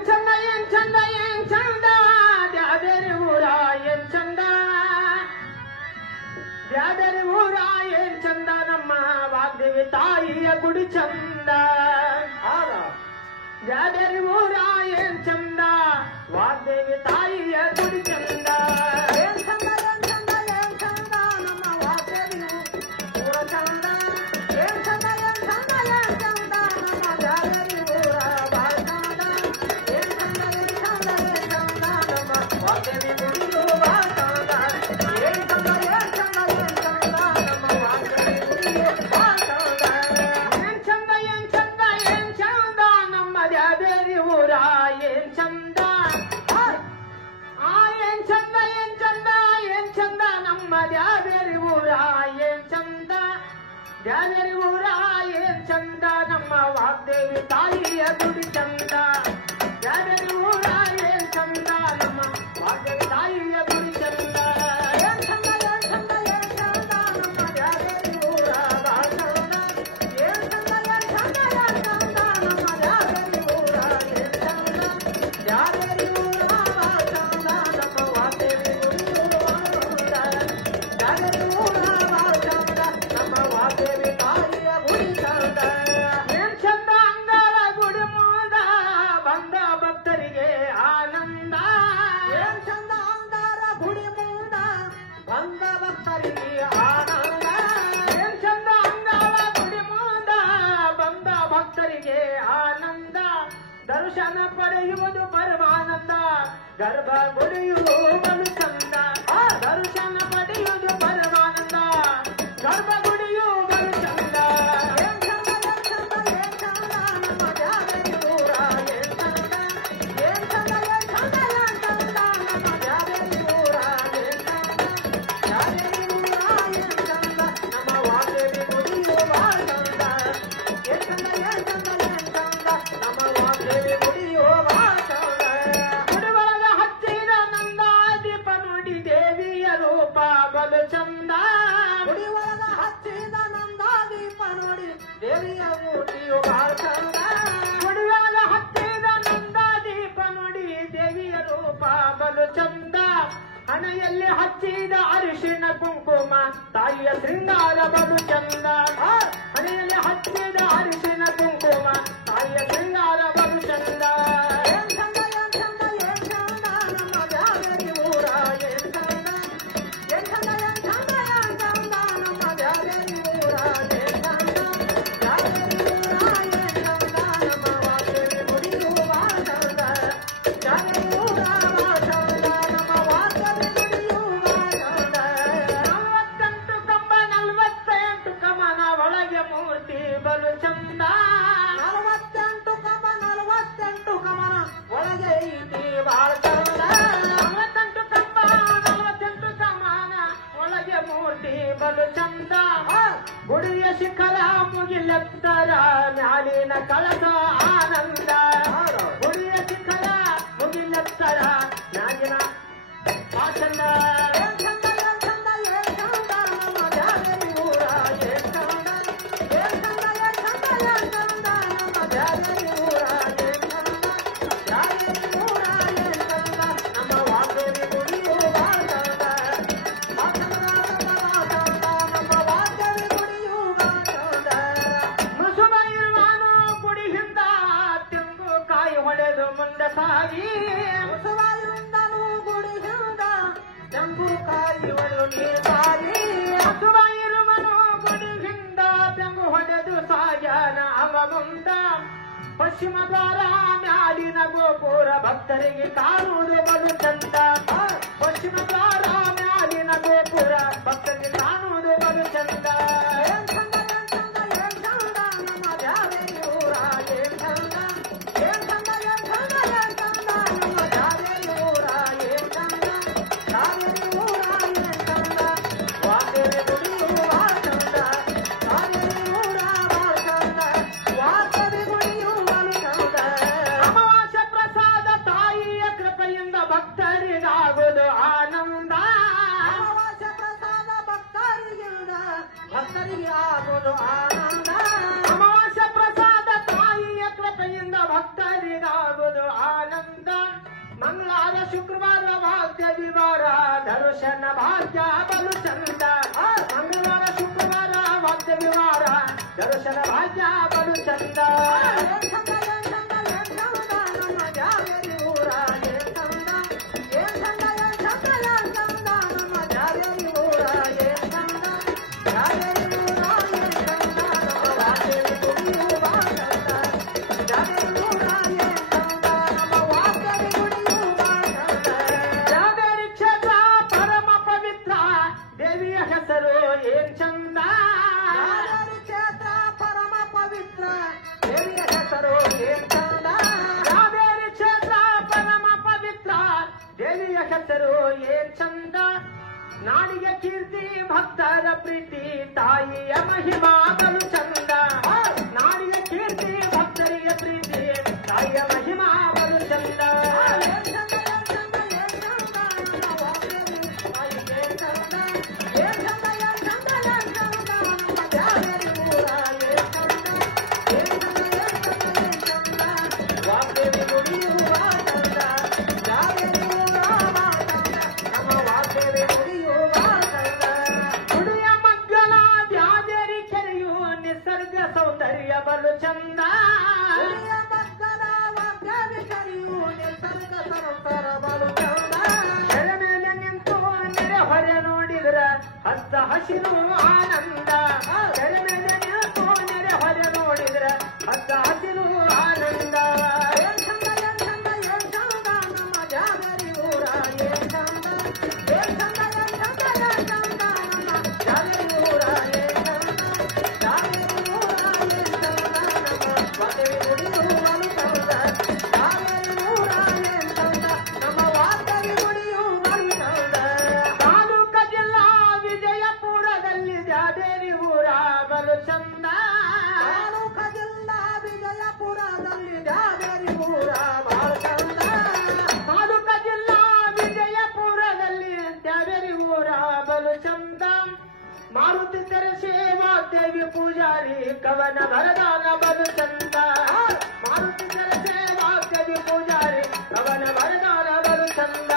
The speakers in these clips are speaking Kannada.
ಏನ್ ಚಂದ ದ್ಯಾದರಿ ಊರ ಏನ್ ಚಂದ ದ್ಯಾದರಿ ಊರ ಏನ್ ಚಂದ ನಮ್ಮ ವಾಗ್ದೇವಿ ತಾಯಿಯ ಗುಡಿ ಚಂದ ದ್ಯಾದರಿ ಊರ ಏನ್ ಚಂದ ವಾಗ್ದೇವಿ ತಾಯಿಯ ಗುಡಿ ಚಂದ ಏನ್ ಚಂದ ನಮ್ಮ ವಾಗ್ದೇವಿ ಊರ ಚಂದ ಏನ್ ಚಂದ ನಮ್ಮ ದ್ಯಾದರಿ ಊರ ಬಾಳ ಚಂದ ಏನ್ ಚಂದ ನಮ್ಮ ವಾಗ್ದೇವಿ ಗುಡಿಯು ಬಾಳ ಚಂದ ಏನ್ ಚಂದ ನಮ್ಮ ವಾಗ್ದೇವಿ ಗುಡಿಯು ಬಾಳ ಚಂದ ಏನ್ ಚಂದ ನಮ್ಮ ದ್ಯಾದರಿ ಊರ ಏನ್ ಚಂದ ಏನ್ ಚಂದ ನಮ್ಮ ದ್ಯಾದರಿ ಊರ ಏನ್ ಚಂದ ದ್ಯಾದರಿ ಊರ ಏನ್ ಚಂದ ನಮ್ಮ ವಾಗ್ದೇವಿ ತಾಯಿಯ ಗುಡಿ ಚಂದ ದ್ಯಾದರಿ ಊರ ಏನ್ ಚಂದ ನಮ್ಮ ವಾಗ್ದೇವಿ ತಾಯಿಯ ಗುಡಿ ಚಂದ ಏನ್ ಚಂದ ನಮ್ಮ ದ್ಯಾದರಿ ಊರ ಬಾಳ ಚಂದ ಏನ್ ಚಂದ ನಮ್ಮ ದ್ಯಾದರಿ ಊರ ಏನ್ ಚಂದ ದ್ಯಾದರಿ ಊರ ಬಾಳ ಚಂದ ನಮ್ಮ ವಾಗ್ದೇವಿ ಗುಡಿಯು ದ್ಯಾದರಿ ಊರ ಬಾಳ ಚಂದ ನಮ್ಮ ವಾಗ್ದೇವಿ ತಾಯಿಯ ಗುಡಿ ಚಂದ ಏನ್ ಚಂದ ಅಂಗಾರ ಗುಡಿ ಮೂದ ಬಂದ ಭಕ್ತರಿಗೆ ಆನಂದ ಏನ್ ಚಂದ ಅಂಗಾರ ಗುಡಿ ಮೂದ ಬಂದ ಭಕ್ತರಿಗೆ ಆನಂದ ಏನ್ ಚಂದ ಅಂಗಾರ ಗುಡಿ ಮೂದ ಬಂದ ಭಕ್ತರಿಗೆ ಆನಂದ ದರ್ಶನ ಪಡೆಯುವುದು ಪರಮಾನಂದ ಗರ್ಭ ಗುಡಿಯುವುದು ಬಲು ಚಂದ ದರ್ಶನ ಪಡೆಯುವುದು ಪರಮಾನಂದ ಗರ್ಭ ಗುಡಿಯು ಬಲು ಚಂದ ಏನ್ ಚಂದ ನಮ್ಮ ದ್ಯಾದರಿ ಊರ ಏನ್ ಚಂದ ಏನ್ ಚಂದ ನಮ್ಮ ದ್ಯಾದರಿ ಊರ ಏನ್ ಚಂದ ದ್ಯಾದರಿ ಊರ ಏನ್ ಚಂದ ನಮ್ಮ ವಾಗ್ದೇವಿ ಗುಡಿಯು ಬಾಳ ಚಂದ ಏನ್ ಚಂದ ನಮ್ಮ ವಾಗ್ದೇವಿ ಗುಡಿಯು ಬಾಳ ಚಂದ ಗುಡಿ ಒಳಗ ಹಚ್ಚಿದ ನಂದಾದೀಪ ನೋಡಿ ದೇವಿಯ ರೂಪ ಬಲು ಚಂದ ಗುಡಿ ಒಳಗ ಹಚ್ಚಿದ ನಂದಾದೀಪ ನೋಡಿ ದೇವಿಯ ಮೂರ್ತಿಯು ಬಾಳ ಚಂದ ಗುಡಿ ಒಳಗ ಹಚ್ಚಿದ ನಂದಾದೀಪ ನೋಡಿ ದೇವಿಯ ರೂಪ ಬಲು ಚಂದ ಹಣೆಯಲ್ಲಿ ಹಚ್ಚಿದ ಅರಿಶಿಣ ಕುಂಕುಮ ತಾಯಿಯ ಶೃಂಗಾರ ಬಲು ಚಂದ ಹಣೆಯಲ್ಲಿ ಹಚ್ಚಿದ ಅರಿಶಿಣ ಕುಂಕುಮ ತಾಯಿಯ ಶೃಂಗಾರ ಬಲು ಚಂದ ಏನ್ ಚಂದ ನಮ್ಮ ದ್ಯಾದರಿ ಊರ ಏನ್ ಚಂದ ಏನ್ ಚಂದ ನಮ್ಮ ದ್ಯಾದರಿ ಊರ ಏನ್ ಚಂದ ದ್ಯಾದರಿ ಊರ ಏನ್ ಚಂದ ನಮ್ಮ ವಾಗ್ದೇವಿ ಗುಡಿಯು ಬಾಳ ಚಂದ ದ್ಯಾದರಿ ಊರ ಬಾಳ ಚಂದ ನಮ್ಮ ವಾಗ್ದೇವಿ ಗುಡಿಯು ಬಾಳ ಚಂದ 48 ಕಮನ ಒಳಗೆ ಮೂರ್ತಿ ಬಲು ಚಂದ 48 ಕಮನ ಒಳಗೆ ಐತಿ ಬಾಳ ಚಂದ 48 ಕಮನ ಒಳಗೆ ಮೂರ್ತಿ ಬಲು ಚಂದ ಗುಡಿಯ ಶಿಖರ ಮುಗಿಲೆತ್ತರ ಮ್ಯಾಲಿನ ಕಳಸ ಆನಂದ ಗುಡಿಯ ಶಿಖರ ಮುಗಿಲೆತ್ತರ ಮ್ಯಾಲಿನ ಚಂದ ಏನ್ ಚಂದ ನಮ್ಮ ದ್ಯಾದರಿ ಊರ ಏನ್ ಚಂದ ಏನ್ ಚಂದ ನಮ್ಮ ದ್ಯಾದರಿ ಊರ ಏನ್ ಚಂದ ದ್ಯಾದರಿ ಊರ ಏನ್ ಚಂದ ನಮ್ಮ ವಾಗ್ದೇವಿ ಗುಡಿಯು ಬಾಳ ಚಂದ ನಮ್ಮ ವಾಗ್ದೇವಿ ಗುಡಿಯು ಬಾಳ ಚಂದ ಮುಸುಬ ಇರುವಾನು ಗುಡಿಯಿಂದ ತೆಂಗು ಕಾಯಿ ಹೊಡೆದು ಮುಂದೆ ಸಾಗಿ ಮುಸುಬ ಇರುವಂದನು ಗುಡಿಯಿಂದ ತೆಂಗು ಕಾಯಿ ಹೊಡೆದು ನೀರು ಸಾಗಿ ಮುಸುಬ ಇರುವನು ಗುಡಿಯಿಂದ ತೆಂಗು ಹೊಡೆದು ಸಾಗ್ಯಾನ ಅವ ಮುಂದ ಪಶ್ಚಿಮ ದ್ವಾರ ಮ್ಯಾಲಿನ ಗೋಪುರ ಭಕ್ತರಿಗೆ ಕಾಣುವುದು ಬಲು ಚಂದ ಪಶ್ಚಿಮ ದ್ವಾರ ಮ್ಯಾಲಿನ ಗೋಪುರ ಭಕ್ತರಿಗೆ ಕಾಣುವುದು ಬಲು ಚಂದ ಏನ್ ಚಂದ ನಮ್ಮ ದ್ಯಾದರಿ ಊರ ಏನ್ ಚಂದ ಏನ್ ಚಂದ ನಮ್ಮ ದ್ಯಾದರಿ ಊರ ಏನ್ ಚಂದ ದ್ಯಾದರಿ ಊರ ಏನ್ ಚಂದ ವಾಗ್ದೇವಿ ಗುಡಿಯು ಬಾಳ ಚಂದ ದ್ಯಾದರಿ ಊರ ಬಾಳ ಚಂದ ವಾಗ್ದೇವಿ ಗುಡಿಯು ಬಾಳ ಚಂದ ಅಮಾವಾಸ್ಯ ಪ್ರಸಾದ ತಾಯಿಯ ಕೃಪೆಯಿಂದ ಭಕ್ತರಿಗಾಗುವುದು ಆನಂದ ದರ್ಶನ ಭಾಗ್ಯ ಬಲು ಚಂದ ಮಂಗಳವಾರ ಶುಕ್ರವಾರ ವಾದ್ಯವಿವಾರ ದರ್ಶನ ಭಾಗ್ಯ ಬಲು ಚಂದ ಏನ್ ಚಂದ ಕ್ಷೇತ್ರ ಪರಮ ಪವಿತ್ರ ದೇವಿಯ ಹೆಸರು ಏನ್ ಚಂದ ಕಾವೇರಿ ಕ್ಷೇತ್ರ ಪರಮ ಪವಿತ್ರ ದೇವಿಯ ಹೆಸರು ಏನ್ ಚಂದ ನಾಡಿಗೆ ಕೀರ್ತಿ ಭಕ್ತರ ಪ್ರೀತಿ ತಾಯಿಯ ಮಹಿಮಾ ಬಲು ಚಂದ ನಾಡಿಗೆ ಕೀರ್ತಿ ಭಕ್ತರಿಗೆ ಪ್ರೀತಿ ತಾಯಿಯ ಮಹಿಮಾ ಬಲು ಚಂದ ಸೌಂದರ್ಯ ಬಲು ಚಂದ ಕೆಳ ಮೇಲೆ ನಿಂತು ನೆರೆ ಹೊರೆ ನೋಡಿದ್ರ ಹತ್ತ ಹಸಿರು ಆನಂದ ಕೆಳ ಮೇಲೆ ನಿಂತು ನೆರೆ ಹೊರೆ ನೋಡಿದ್ರ ಹತ್ತ ಹಸಿರು ಆನಂದ ಮಾರುತಿ ತೆರಸೆ ವಾಗ್ದೇವಿ ಪೂಜಾರಿ ಕವನ ಭರದಾನ ಬಲು ಚಂದ ಮಾರುತಿ ತೆರಸೆ ವಾಗ್ದೇವಿ ಪೂಜಾರಿ ಕವನ ಭರದಾನ ಬಲು ಚಂದ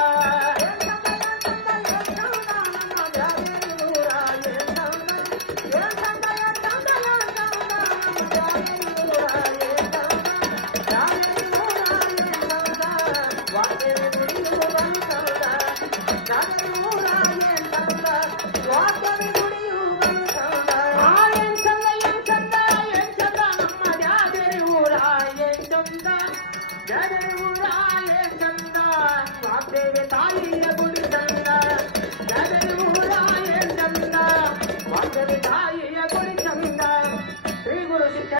ಜಾಗರಿ ಊರ ಏನ್ ಚಂದ ವಾಗ್ದೇವಿ ತಾಯಿಯ ಗುಡಿ ಚಂದ ಜಾಗರಿ ಊರ ಏನ್ ಚಂದ ವಾಗ್ದೇವಿ ತಾಯಿ